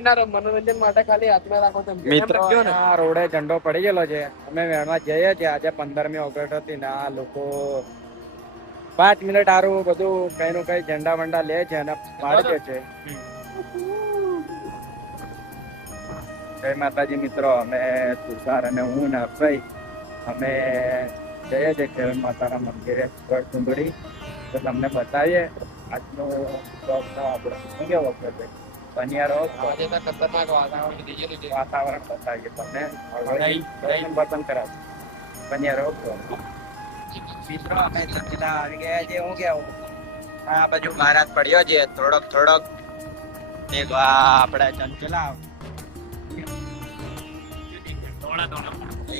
મનોરંજન માટે ખાલી હાથમાં રાખો તમે મિત્રો આ રોડે ઝંડો પડી ગયેલો છે. અમે વેણવા જઈએ છીએ. આજે 15મી ઓગસ્ટ હતી ને આ લોકો 5 મિનિટ હારું બધું કઈ નું કઈ ઝંડા વંડા લે છે અને પાડી દે છે. જય માતાજી મિત્રો. અમે તુષાર અને હું ને અક્ષય અમે જઈએ છીએ ખેરણ માતાના મંદિરે ગઢચુંદડી. તો તમને બતાવીએ આજનો બ્લોગ આપણે શું કેવો વખતે બન્યા રહો. ખતરનાક વાતાવરણ બતાવીએ તમને. પસંદ કરાવ બન્યા રહો. મિત્રો અમે ચંચલા આવી ગયા છે. હું કેવું આ બાજુ મહારાજ પડ્યો છે થોડોક એક આપણે ચંચલા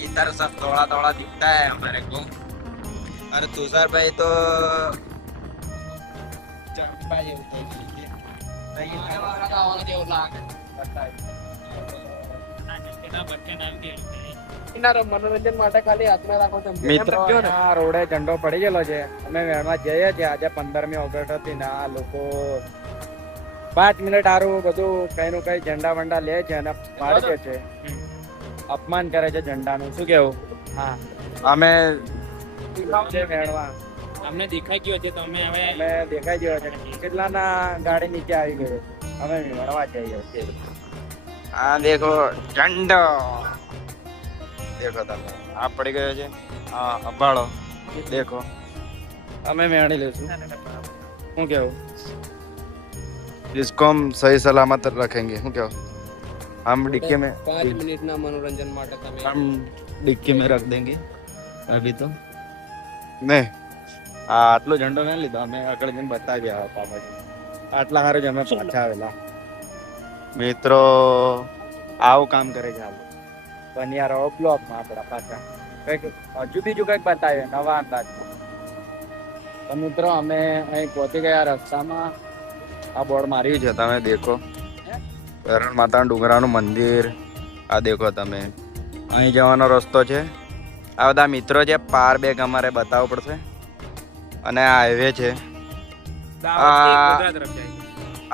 इधर सब थोड़ा दिखता है हमारे को. अरे तुषार भाई तो મનોરંજન માટે ખાલી હાથમાં રાખો તમે મિત્રો આ રોડે ઝંડો પડી ગયેલો છે. અમે વેણવા જઈએ છીએ. આજે 15મી ઓગસ્ટ હતી ને આ લોકો 5 મિનિટ હારું બધું કઈ નું કઈ ઝંડા વંડા લે છે અને પાડી દે છે. અપમાન કરે છે ઝંડાનું. શું કેવું? હા અમે અમને દેખાઈ ગયો છે તો અમે દેખાઈ ગયો છે. કેટલાના ગાડી નીચે આવી ગયો. અમે મેળવા જઈએ છીએ. હા દેખો ઝંડો દેખો તમે. આ પડી ગયો છે. હા અબાળો દેખો. અમે મેળી લેશું. શું કેવું? इसको हम सही सलामत रखेंगे. શું કેવું? हम डिक्की में 5 मिनट ना मनोरंजन માટે તમે हम डिक्की में रख देंगे अभी तो नहीं. આટલો ઝંડો ના લીધો. અમે આગળ જઈને બતાવી આવ્યા પાછા. આટલા સારું જ અમે પાછા આવેલા. મિત્રો આવું કામ કરે છે. આવું બન્યા રહો બ્લોકમાં આપણા પાછા કંઈક હજુ બીજું કંઈક બતાવીએ નવા અંદાજમાં. તો મિત્રો અમે અહીં પહોંચી ગયા રસ્તામાં. આ બોર્ડ માર્યું છે તમે દેખો. ખેરણ માતા ડુંગરાનું મંદિર. આ દેખો તમે. અહીં જવાનો રસ્તો છે. આ બધા મિત્રો છે. પાર બેગ અમારે બતાવવું પડશે. અને આ હાઈવે છે.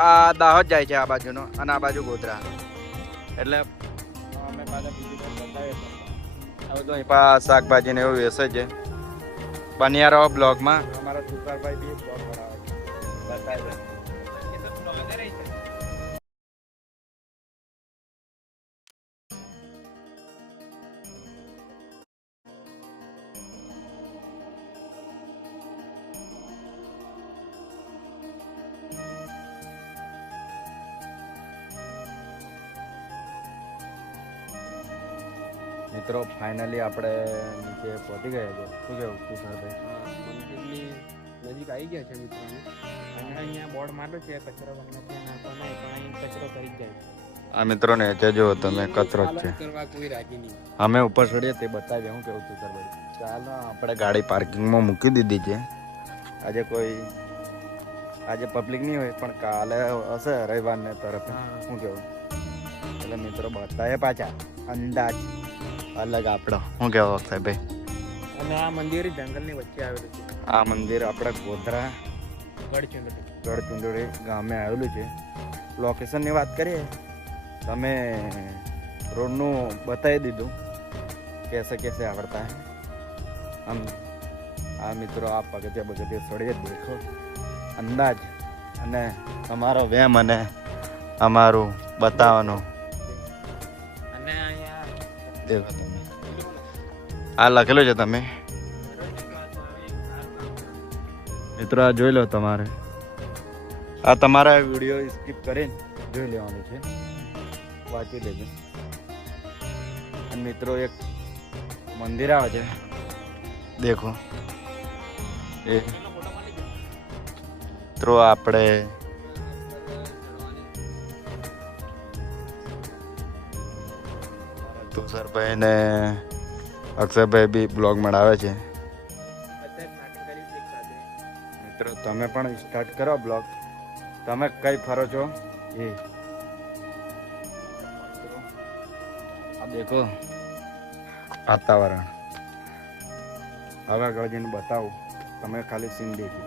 આ દાહોદ જાય છે આ બાજુનો અને આ બાજુ ગોધરા. એટલે અમે પાછા બીજું બતાવીએ. હવે તો અહીં પા શાકભાજી ને એવું વેચે છે. બન્યા રહો બ્લોગમાં. અમારા સુકારભાઈ બી બ્લોગ બનાવે છે. બતાવીએ. મિત્રો ફાઇનલી આપણે નીચે પહોંચી ગયા છે. શું કેવું તુષારભાઈ? મંદિરની નજીક આવી ગયા છે મિત્રોને. અને અહીંયા બોર્ડ માર્યો છે કચરો નાખવા નહીં પણ અહીં કચરો કરી જ જાય. આ મિત્રો ને જો તમે કચરો જ છે. કરવા કોઈ રાજી નહીં. અમે ઉપર ચડીએ તે બતાવીએ. શું કેવું તુષારભાઈ? ચાલો આપણે ગાડી પાર્કિંગમાં મૂકી દીધી છે. આજે પબ્લિક નહીં હોય પણ કાલે હશે રવિવારને તરફ. શું કેવું? એટલે મિત્રો બતાવે પાછા અંદાજ અલગ આપણો. શું કહેવો સાહેબ? અને આ મંદિર જંગલની વચ્ચે આવેલું છે. આ મંદિર આપણે ગોધરા ગઢચુંદડી ગામે આવેલું છે. લોકેશનની વાત કરીએ તમે રોડનું બતાવી દીધું કેસે આવડતા આમ. આ મિત્રો આ પગથિયા છોડીએ દેખો અંદાજ અને તમારો વેમ અને અમારું બતાવવાનું. અને અહીંયા દેખો તમે આ લખેલું છે. તમે મિત્રો આ જોઈ લો. તમારે આ તમારા વિડીયો સ્કીપ કરીને જોઈ લેવાનું છે. વાંચી લેજો. અને મિત્રો એક મંદિર આવે છે દેખો. એ મિત્રો આપણે તુષારભાઈ ને અક્ષયભાઈ બી બ્લોગ મળાવે છે. મિત્રો તમે પણ સ્ટાર્ટ કરો બ્લોગ. તમે કઈ ફરો છો એ આ દેખો વાતાવરણ. હવે આગળ જઈને બતાવું. તમે ખાલી સીન દેખી.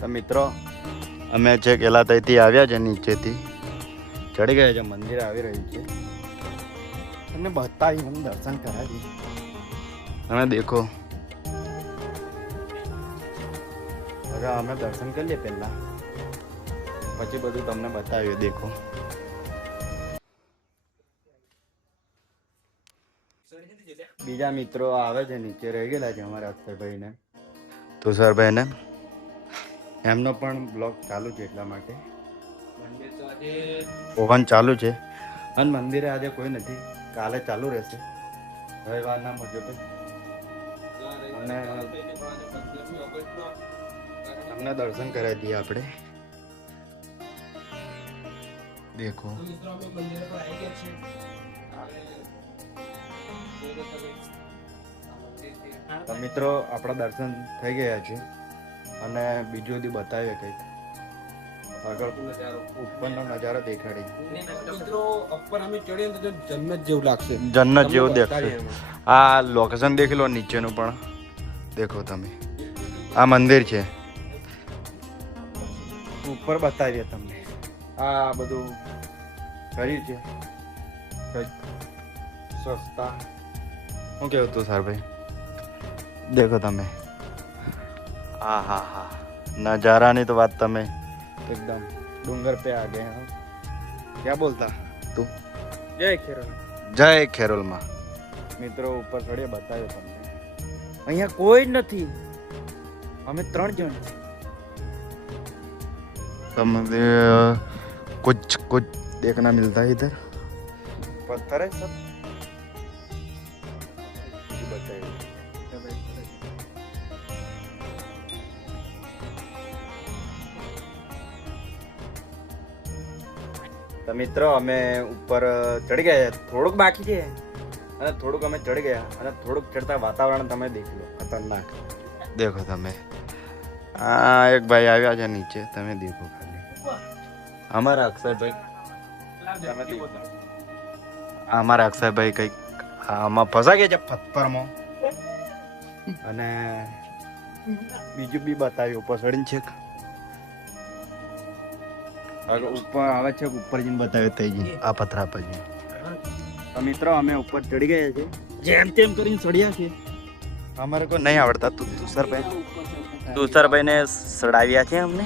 તો મિત્રો અમે છે કેલા ત્યાંથી આવ્યા છે, નીચેથી ચડી ગયા છે, મંદિર આવી રહ્યું છે. તમને બતાવી હું દર્શન કરાવી. અને દેખો હવે અમે દર્શન કરી લઈએ પહેલા, પછી બધું તમને બતાવ્યું. દેખો બીજા મિત્રો આવે છે, નીચે રહી ગયેલા છે અમારા અક્ષરભાઈ ને તુષારભાઈ ને. એમનો પણ બ્લોગ ચાલુ છે, એટલા માટે ઓવન ચાલુ છે. અને મંદિરે આજે કોઈ નથી, કાલે ચાલુ રહેશે રવિવારના મુજબ. અને તમને દર્શન કરાવી દઈએ આપણે. દેખો તો મિત્રો આપણા દર્શન થઈ ગયા છે. અને બીજું બધી બતાવીએ કંઈક આગળ ઉપરનો નજારો દેખાડી. મિત્રો ઉપર અમે ચડીએ તો જન્નત જેવું લાગશે, જન્નત જેવું દેખાશે. આ લોકેશન દેખી લો નીચેનું પણ દેખો તમે. આ મંદિર છે, ઉપર બતાવીએ તમને. આ બધું કર્યું છે કંઈક સસ્તા. શું કેવું તું સારભાઈ? દેખો તમે. હા હા હા, નજારાની તો વાત તમે एकदम डूंगर पे आ गए हम. क्या बोलता तू? જય ખેરલ. જય ખેરોલ માં. મિત્રો ઉપર ચડીએ બતાવ્યો તમને. અહીંયા કોઈ નથી, અમે 3 જણ છે. તમને कुछ देखना मिलता है इधर. पत्थर है सब. તો મિત્રો અમે ઉપર ચડી ગયા. થોડુંક બાકી છે અને થોડુંક અમે ચડી ગયા. અને થોડુંક ચડતા વાતાવરણ તમે દેખી લો, ખતરનાક. દેખો તમે. આ એક ભાઈ આવ્યા છે નીચે, તમે દેખો ખાલી. અમારા અક્ષરભાઈ, તમે દેખો. અમારા અક્ષરભાઈ કંઈક આમાં ફસાઈ ગયા છે પથ્થરમાં. અને બીજું બી બતાવ્યું ઉપર ચડીને છે. ઉપર આવે છે, ઉપર જઈને બતાવ્યો થઈ જઈને આ પથરા પર જઈને. તો મિત્રો અમે ઉપર ચડી ગયા છે, જેમ તેમ કરીને ચડ્યા છે. અમારે કોઈ નહીં આવડતા. તુષારભાઈ ને ચડાવ્યા છે અમને.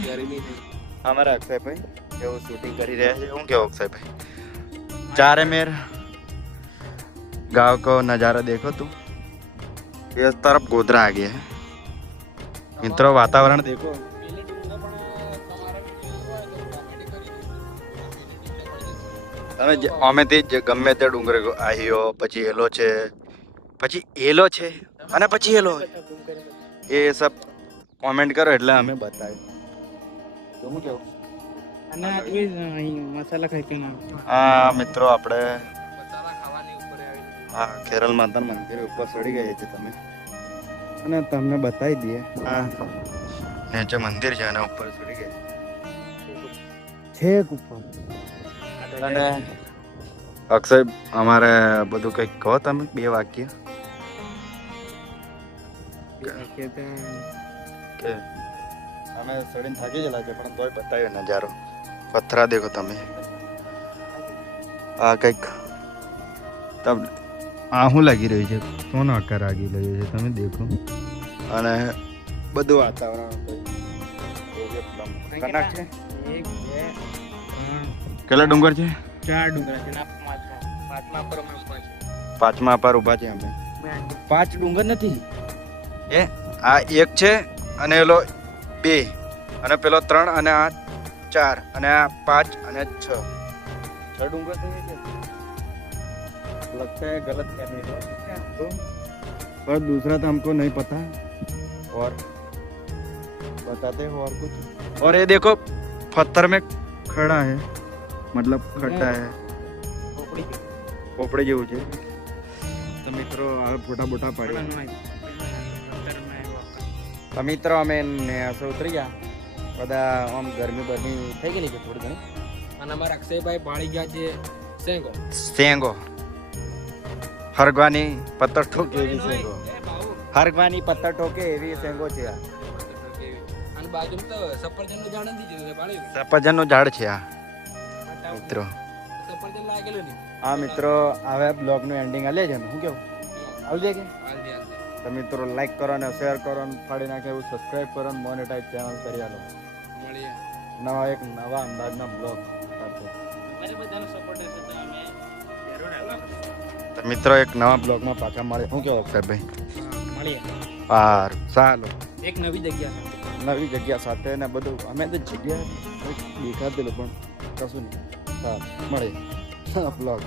અમારા અક્ષયભાઈ જેવું શૂટિંગ કરી રહ્યા છે. શું કેવું અક્ષયભાઈ? ચારે મેર गांव को नज़ारा देखो तुम. इस तरफ गोधरा आ गया है. मित्रों वातावरण देखो. તમે અમેથી જ ગમે તે ડુંગર આવ્યો, પછી એલો છે, પછી એલો છે, અને પછી એલો. એ સબ કોમેન્ટ કરો એટલે અમે બતાવીએ. શું કેવું? અને મસાલા ખાઈ કે ના. હા મિત્રો આપણે હા ખેરલ માતાના મંદિર ઉપર ચડી ગયા છે તમે. અને તમને બતાવી દઈએ. હા નીચે મંદિર છે અને ઉપર ચડી ગયા છેક ઉપર. અને અક્ષય અમારે બધું કંઈક કહો તમે, 2 વાક્ય. કે અમે ચડીને થાકી ગયેલા છે પણ તોય બતાવ્યો નજારો. પથરા દેખો તમે. આ કંઈક આ શું લાગી રહ્યું છે? સોનો આકાર લાગી રહ્યો છે, તમે દેખો. અને બધું વાતાવરણ છે. કેટલા ડુંગર છે? 4 ડુંગર છે. પાંચમા પર ઉભા છે અમે. 5 ડુંગર નથી એ. આ 1 છે અને એલો 2 અને પેલો 3 અને આ 4 અને આ 5 અને 6 डूंगर तो ये लगता है गलत करने तो, पर दूसरा तो हमको नहीं पता और बताते हैं और कुछ. और ये देखो पत्थर में खड़ा है, मतलब खड्डा है, પોપડી જેવું છે. તો મિત્રો હવે ફોટા બોટા પાડી. તો મિત્રો અમે નેસો ઉતરી ગયા. બધા આમ ગરમી બરમી થઈ ગયેલી છે થોડી ઘણી. અને અમારા અક્ષયભાઈ પાડી ગયા છે સેંગો. હરગવાની પત્તર ઠોકે એવી સેંગો. હરગવાની પત્તર ઠોકે એવી સેંગો છે. અને બાજુમાં તો સફરજનનું ઝાડ નથી જોયું પાણી સફરજનનું ઝાડ છે આ મિત્રો. સફરજન લાગેલું નહીં. હા મિત્રો, હવે બ્લોગનું એન્ડિંગ આલે છે ને શું કેવું આવી દે કે હાલ દે. તો મિત્રો લાઈક કરો અને શેર કરો અને ફાડી નાખે એવું સબસ્ક્રાઇબ કરો અને મોનેટાઈઝ ચેનલ કરી આલો. મળીએ. નવા અંદાજના બ્લોગ કરશે. અમારે બધાનો સપોર્ટ હશે તો અમે જરૂર આલો. તો મિત્રો એક નવા બ્લોગમાં પાછા મળે. શું કેવો સાહેબભાઈ? મળીએ. ચાલો એક નવી જગ્યા નવી જગ્યા સાથે ને બધું અમે તો જગ્યા દેખાતેલું પણ કશું નહીં. મળે બ્લોગ